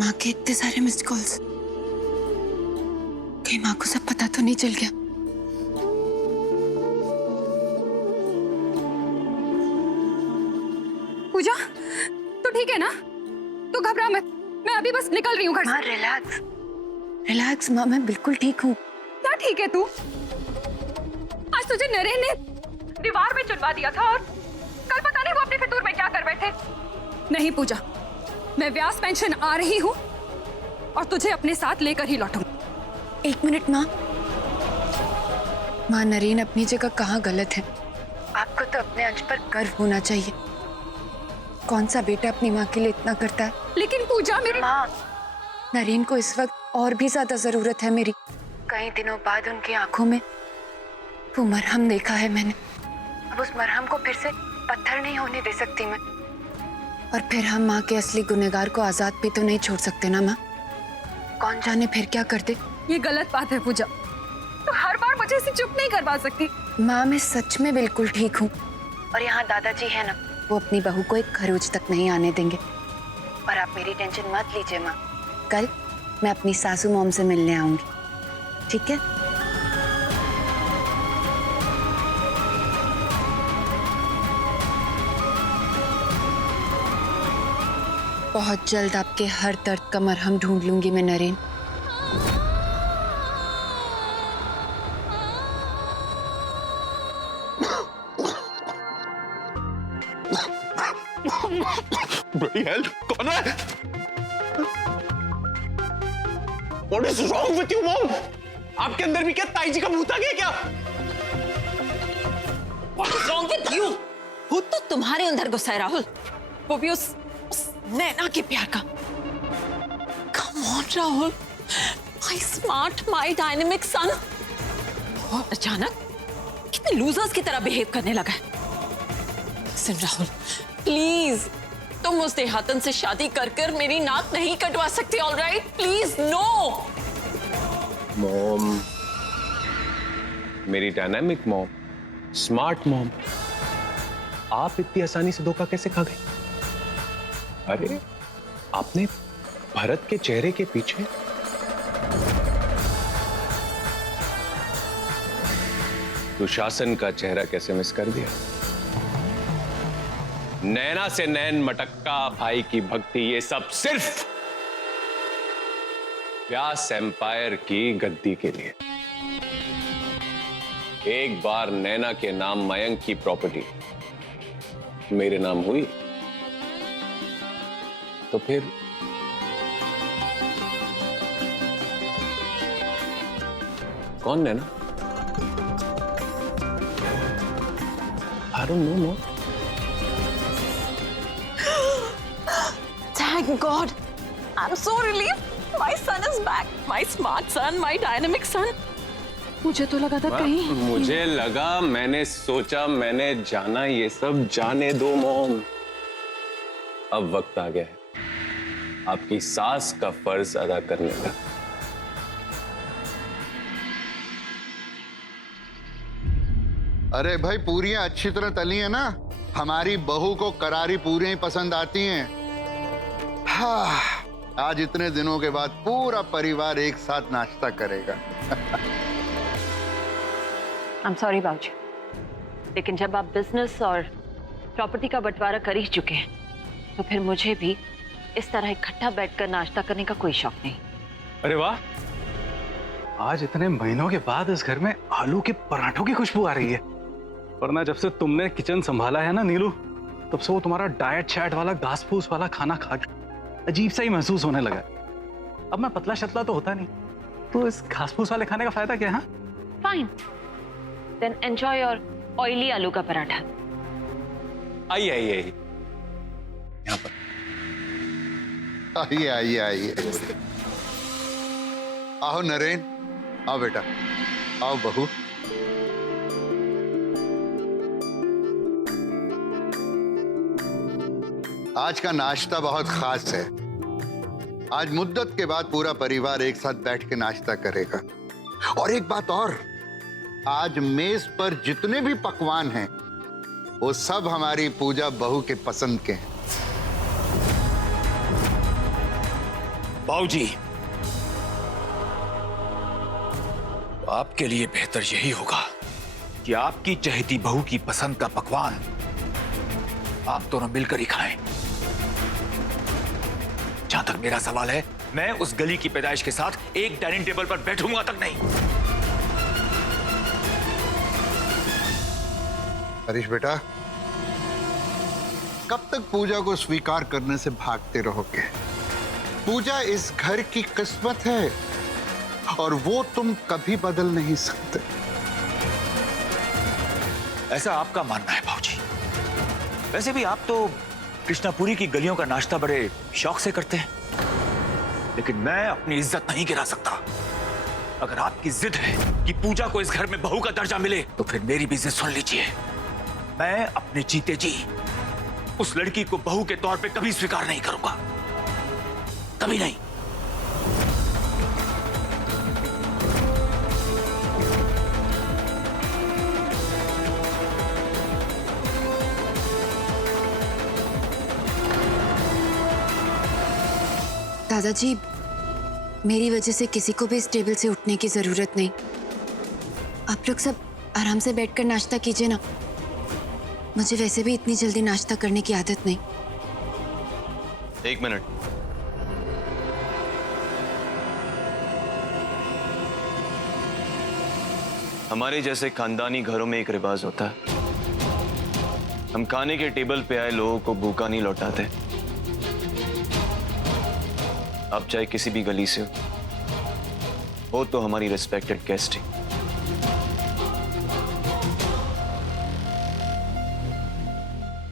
माँ के इतने सारे मिस्ड कॉल्स, कहीं माँ को सब पता तो नहीं चल गया? पूजा, तू ठीक है ना? तू घबरा मत, मैं अभी बस निकल रही हूँ घर से। माँ रिलैक्स, रिलैक्स माँ, मैं बिल्कुल ठीक हूँ। क्या ठीक है तू? आज तुझे नरेन ने दीवार में चुनवा दिया था और कल पता नहीं वो अपने फितूर में क्या कर बैठे। नहीं पूजा, मैं व्यास पेंशन आ रही हूँ और तुझे अपने साथ लेकर ही लौटूंगी। एक मिनट माँ, माँ नरेन अपनी जगह कहाँ गलत है? आपको तो अपने अंश पर गर्व होना चाहिए। कौन सा बेटा अपनी माँ के लिए इतना करता है? लेकिन पूजा मेरी माँ, नरेन को इस वक्त और भी ज्यादा जरूरत है मेरी। कई दिनों बाद उनकी आंखों में वो मरहम देखा है मैंने। अब उस मरहम को फिर से पत्थर नहीं होने दे सकती मैं। और फिर हम माँ के असली गुनहगार को आजाद पे तो नहीं छोड़ सकते ना माँ। कौन जाने फिर क्या कर दे। ये गलत बात है पूजा, तो हर बार मुझे इसे चुप नहीं करवा सकती। माँ मैं सच में बिल्कुल ठीक हूँ। और यहाँ दादाजी है ना, वो अपनी बहू को एक खरोच तक नहीं आने देंगे। और आप मेरी टेंशन मत लीजिए माँ, कल मैं अपनी सासू मॉम से मिलने आऊंगी, ठीक है? बहुत जल्द आपके हर दर्द का मरहम ढूंढ लूंगी मैं नरेन। Bloody hell, कौन है? What is wrong with you, mom? आपके अंदर भी क्या ताई जी का भूत आ गया क्या? What is wrong with you? भूत तो तुम्हारे अंदर घुसा है राहुल, वो भी उस नैना के प्यार का। Come on Rahul, my smart, my dynamic son। और अचानक कितने लूजर्स की तरह बिहेव करने लगा है। सुन राहुल, प्लीज तुम उस देहातन से शादी कर कर मेरी नाक नहीं कटवा सकते, ऑलराइट? Please no. मॉम, मेरी डायनामिक मॉम, स्मार्ट मॉम, आप इतनी आसानी से धोखा कैसे खा गए? अरे आपने भरत के चेहरे के पीछे दुशासन का चेहरा कैसे मिस कर दिया? नैना से नैन मटक्का भाई की भक्ति, ये सब सिर्फ व्यास एम्पायर की गद्दी के लिए। एक बार नैना के नाम मयंक की प्रॉपर्टी मेरे नाम हुई तो फिर कौन नैना? I don't know, no. Thank God. I'm so relieved. My son is back. My smart son, my dynamic son. मुझे तो लगा था कहीं मुझे लगा, मैंने सोचा, मैंने जाना, ये सब जाने दो मॉम। अब वक्त आ गया है आपकी सास का फर्ज अदा करने का। अरे भाई, पूरियां अच्छी तरह तली है ना? हमारी बहू को करारी पूरियां ही पसंद आती हैं। हाँ, आज इतने दिनों के बाद पूरा परिवार एक साथ नाश्ता करेगा। I'm sorry बाबूजी, लेकिन जब आप बिजनेस और प्रॉपर्टी का बंटवारा कर ही चुके हैं तो फिर मुझे भी इस तरह इकट्ठा बैठकर नाश्ता करने का कोई शौक नहीं। अरे वाह, आज इतने महीनों के बाद इस घर में आलू के पराठों की खुशबू आ रही है। वरना जब से तुमने किचन संभाला है ना नीलू, तब से वो तुम्हारा डाइट चैट वाला घास फूस वाला खाना खा के अजीब सा ही महसूस होने लगा। अब मैं पतला शतला तो होता नहीं, तो इस घास फूस वाले खाने का फायदा क्या है? Fine, then enjoy your oily आलू का पराठा। आइए आइए आइए यहाँ पर। आइए आइए आइए, आओ नरेन, आओ बेटा, आओ बहू। आज का नाश्ता बहुत खास है। आज मुद्दत के बाद पूरा परिवार एक साथ बैठ के नाश्ता करेगा। और एक बात और, आज मेज पर जितने भी पकवान हैं वो सब हमारी पूजा बहू के पसंद के हैं। बाबूजी, आपके लिए बेहतर यही होगा कि आपकी चहेती बहू की पसंद का पकवान आप दोनों मिलकर ही खाएं। जहां तक मेरा सवाल है, मैं उस गली की पैदाइश के साथ एक डाइनिंग टेबल पर बैठूंगा तक नहीं। हरीश बेटा, कब तक पूजा को स्वीकार करने से भागते रहोगे? पूजा इस घर की किस्मत है और वो तुम कभी बदल नहीं सकते। ऐसा आपका मानना है बाबूजी। वैसे भी आप तो कृष्णापुरी की गलियों का नाश्ता बड़े शौक से करते हैं, लेकिन मैं अपनी इज्जत नहीं गिरा सकता। अगर आपकी जिद है कि पूजा को इस घर में बहू का दर्जा मिले, तो फिर मेरी भी जिद सुन लीजिए। मैं अपने जीते जी उस लड़की को बहू के तौर पे कभी स्वीकार नहीं करूंगा, कभी नहीं। दादाजी, मेरी वजह से किसी को भी इस टेबल से उठने की जरूरत नहीं। आप लोग सब आराम से बैठकर नाश्ता कीजिए ना। मुझे वैसे भी इतनी जल्दी नाश्ता करने की आदत नहीं। एक मिनट। हमारे जैसे खानदानी घरों में एक रिवाज होता है, हम खाने के टेबल पे आए लोगों को भूखा नहीं लौटाते। आप चाहे किसी भी गली से हो तो हमारी respected guest he.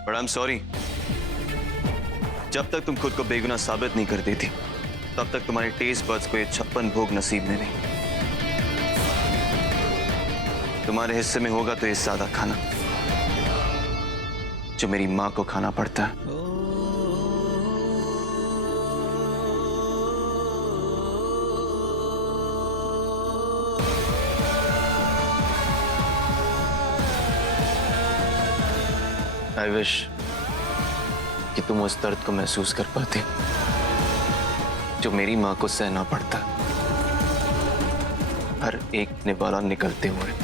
But I am sorry, जब तक तुम खुद को बेगुनाह साबित नहीं कर देती, तब तक तुम्हारे टेस्ट बड्स को ये 56 भोग नसीब में नहीं। तुम्हारे हिस्से में होगा तो ये सादा खाना जो मेरी मां को खाना पड़ता है। आई विश कि तुम उस दर्द को महसूस कर पाते जो मेरी मां को सहना पड़ता हर एक निवाला निकलते हुए।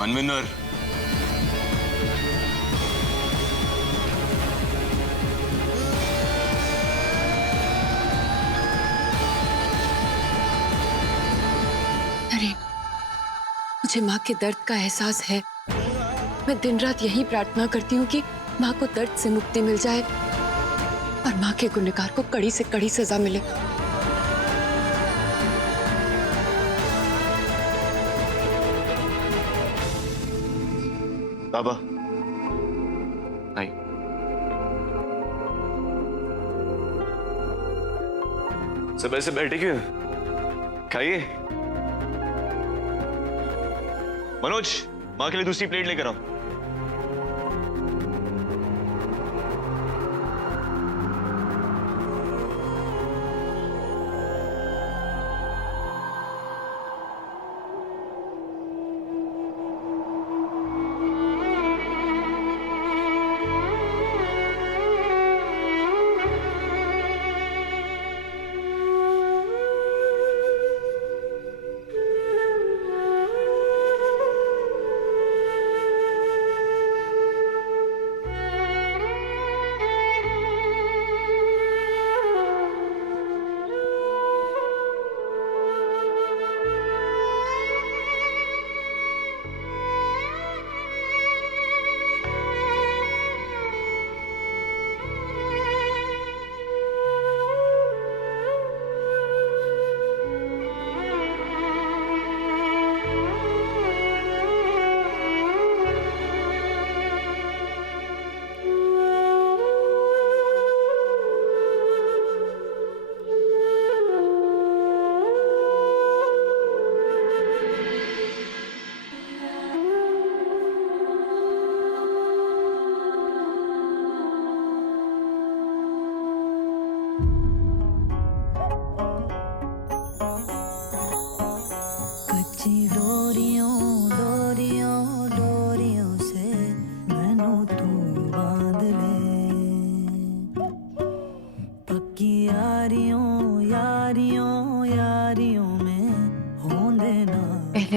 मनविंदर, अरे, मुझे माँ के दर्द का एहसास है। मैं दिन रात यही प्रार्थना करती हूँ कि माँ को दर्द से मुक्ति मिल जाए और माँ के गुनहगार को कड़ी से कड़ी सजा मिले। बाबा आई। सब ऐसे बैठे क्यों? खाइए। मनोज, मां के लिए दूसरी प्लेट लेकर आओ।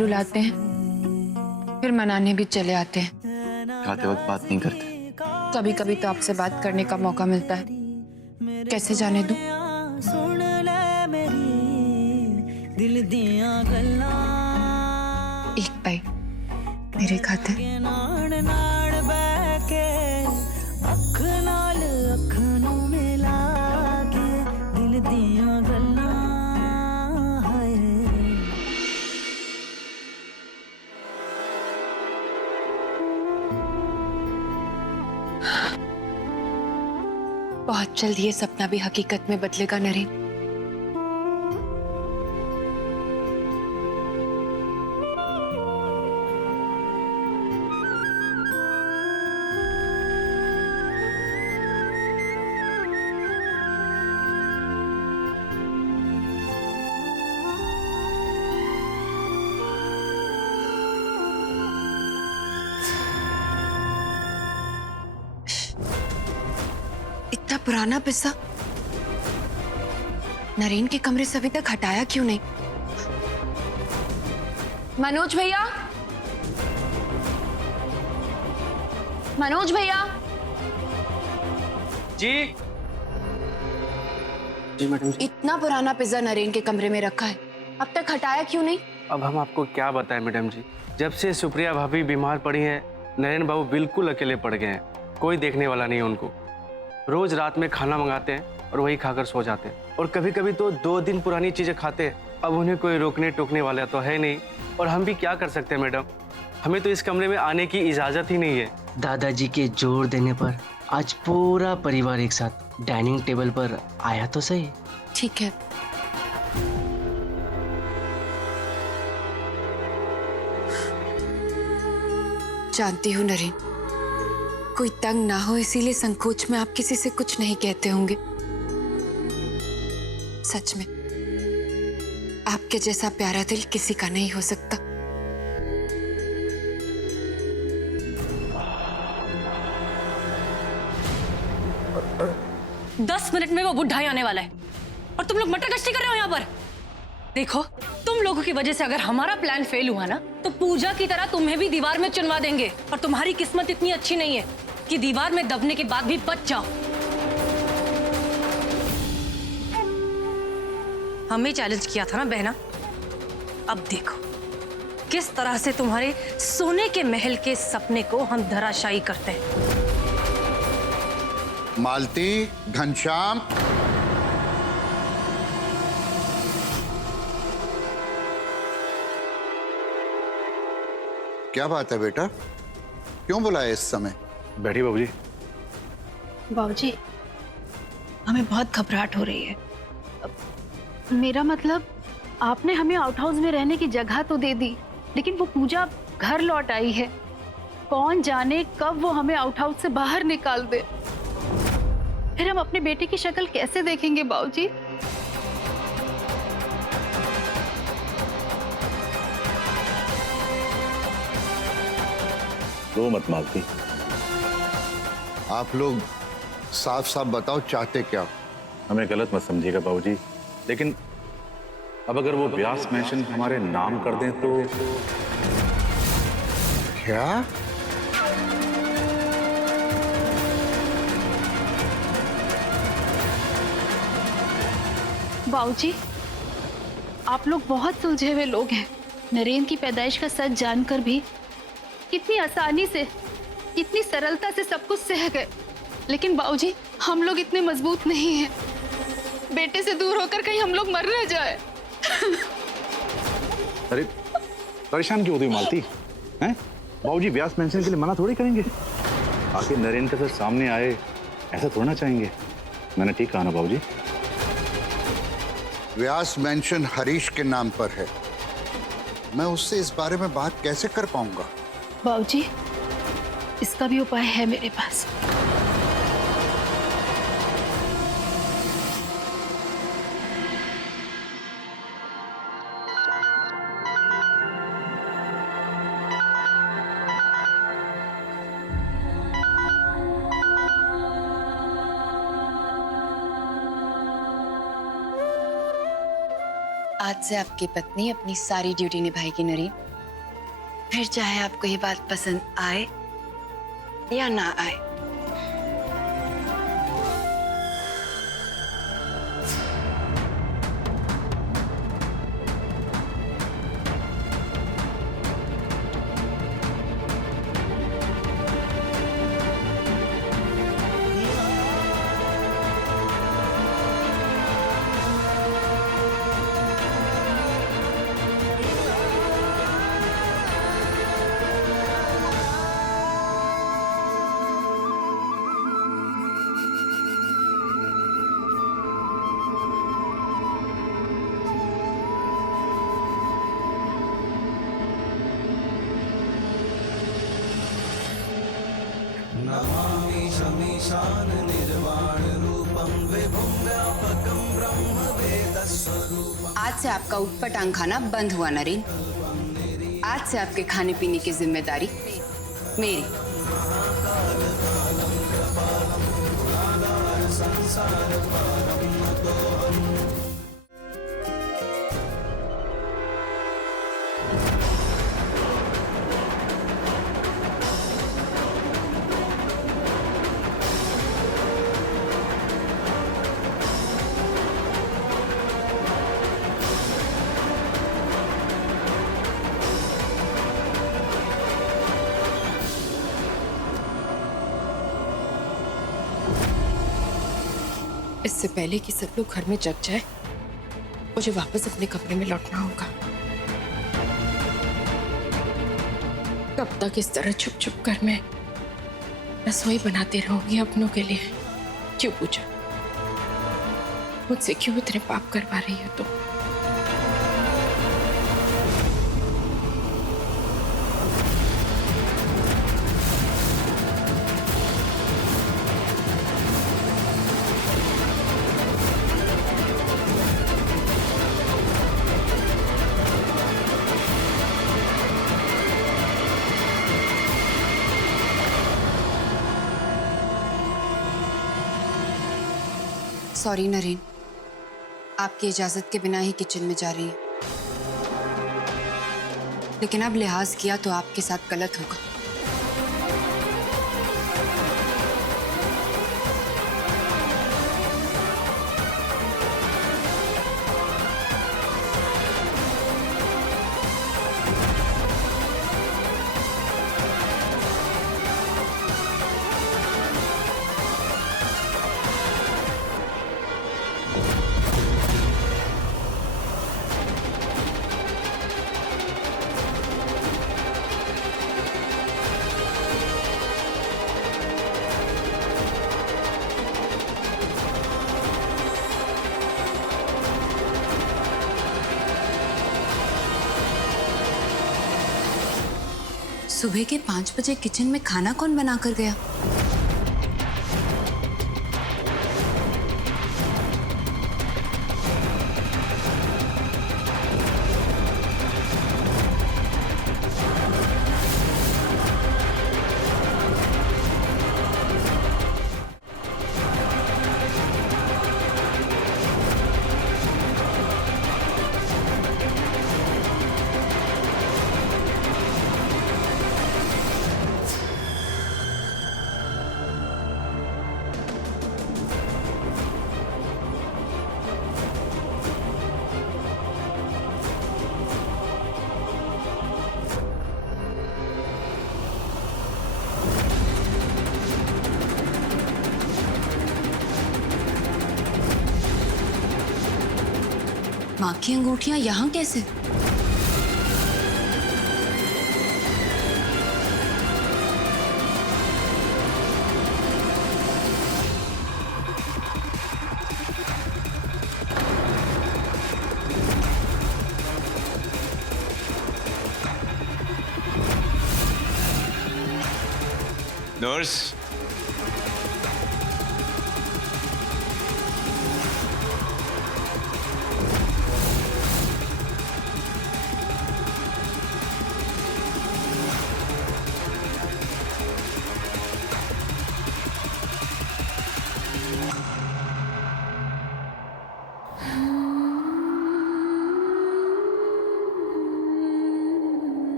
रुलाते हैं, फिर मनाने भी चले आते हैं। खाते वक्त बात नहीं करते। कभी कभी तो आपसे बात करने का मौका मिलता है, कैसे जाने दूं? सुन ले मेरी दिल दियां गल्लां, एक बाइट मेरे खातिर। नाड़ नाड़ बैठ के अख नाल अख नू मिला के दिल दियां गल्लां हाय। बहुत जल्द ये सपना भी हकीकत में बदलेगा नरेन। इतना पुराना पिस्सा नरेन के कमरे से अभी तक हटाया क्यों नहीं? मनोज भैया, मनोज भैया। जी जी मैडम जी। इतना पुराना पिज्जा नरेन के कमरे में रखा है, अब तक हटाया क्यों नहीं? अब हम आपको क्या बताएं मैडम जी, जब से सुप्रिया भाभी बीमार पड़ी हैं, नरेन बाबू बिल्कुल अकेले पड़ गए हैं। कोई देखने वाला नहीं है उनको। रोज रात में खाना मंगाते हैं और वही खाकर सो जाते हैं, और कभी कभी तो 2 दिन पुरानी चीजें खाते हैं। अब उन्हें कोई रोकने टोकने वाला तो है नहीं, और हम भी क्या कर सकते हैं मैडम, हमें तो इस कमरे में आने की इजाजत ही नहीं है। दादाजी के जोर देने पर आज पूरा परिवार एक साथ डाइनिंग टेबल पर आया तो सही। ठीक है, जानती हूँ नरेन, कोई तंग ना हो इसीलिए संकोच में आप किसी से कुछ नहीं कहते होंगे। सच में आपके जैसा प्यारा दिल किसी का नहीं हो सकता। दस मिनट में वो बुढ़ा ही आने वाला है और तुम लोग मटर गश्ती कर रहे हो यहाँ पर। देखो, तुम लोगों की वजह से अगर हमारा प्लान फेल हुआ ना, तो पूजा की तरह तुम्हें भी दीवार में चुनवा देंगे, और तुम्हारी किस्मत इतनी अच्छी नहीं है कि दीवार में दबने के बाद भी बच जाओ। हमें चैलेंज किया था ना बहना, अब देखो किस तरह से तुम्हारे सोने के महल के सपने को हम धराशायी करते हैं। मालती, घनश्याम, क्या बात है बेटा, क्यों बुलाया इस समय? बैठिए बाबूजी। बाबूजी, हमें बहुत घबराहट हो रही है। मेरा मतलब, आपने हमें आउट हाउस में रहने की जगह तो दे दी, लेकिन वो पूजा घर लौट आई है। कौन जाने कब वो हमें आउट हाउस से बाहर निकाल दे। फिर हम अपने बेटे की शक्ल कैसे देखेंगे बाबूजी? रो मत मालती। आप लोग साफ साफ बताओ चाहते क्या? हमें गलत मत समझिएगा बाबूजी, लेकिन अब अगर वो व्यास मैंशन हमारे नाम कर दें तो। क्या? बाबूजी, आप लोग बहुत सुलझे हुए लोग हैं। नरेन की पैदाइश का सच जानकर भी कितनी आसानी से, कितनी सरलता से सब कुछ सह गए। लेकिन बाबूजी, हम लोग इतने मजबूत नहीं हैं। बेटे से दूर होकर कहीं हम लोग मर न जाए। अरे परेशान क्यों होती हो मालती? हैं? बाबूजी व्यास मेंशन के लिए मना थोड़ी करेंगे। आखिर नरेन का सर सामने आए, ऐसा थोड़ा चाहेंगे। मैंने ठीक कहा ना बाबूजी? व्यास मेंशन हरीश के नाम पर है, मैं उससे इस बारे में बात कैसे कर पाऊंगा? बाबूजी, इसका भी उपाय है मेरे पास। आज से आपकी पत्नी अपनी सारी ड्यूटी निभाएगी नरेन। फिर चाहे आपको ये बात पसंद आए या ना आए। आज से आपका उटपटांग खाना बंद हुआ नरेन। आज से आपके खाने पीने की जिम्मेदारी मेरी। इससे पहले कि सब लोग घर में जग जाए, मुझे वापस अपने कमरे में लौटना होगा। कब तक इस तरह छुप छुप कर मैं रसोई बनाते रहूंगी अपनों के लिए? क्यों पूछा? मुझसे क्यों इतने पाप करवा रही है तुम? सॉरी नरेन, आपकी इजाजत के बिना ही किचन में जा रही है, लेकिन अब लिहाज किया तो आपके साथ गलत होगा। सुबह के 5 बजे किचन में खाना कौन बना कर गया? माँ की अंगूठियां यहाँ कैसे? नर्स,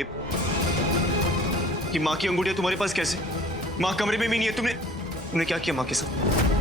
ये माँ की अंगूठियां तुम्हारे पास कैसे? माँ कमरे में भी नहीं है। तुमने क्या किया माँ के साथ?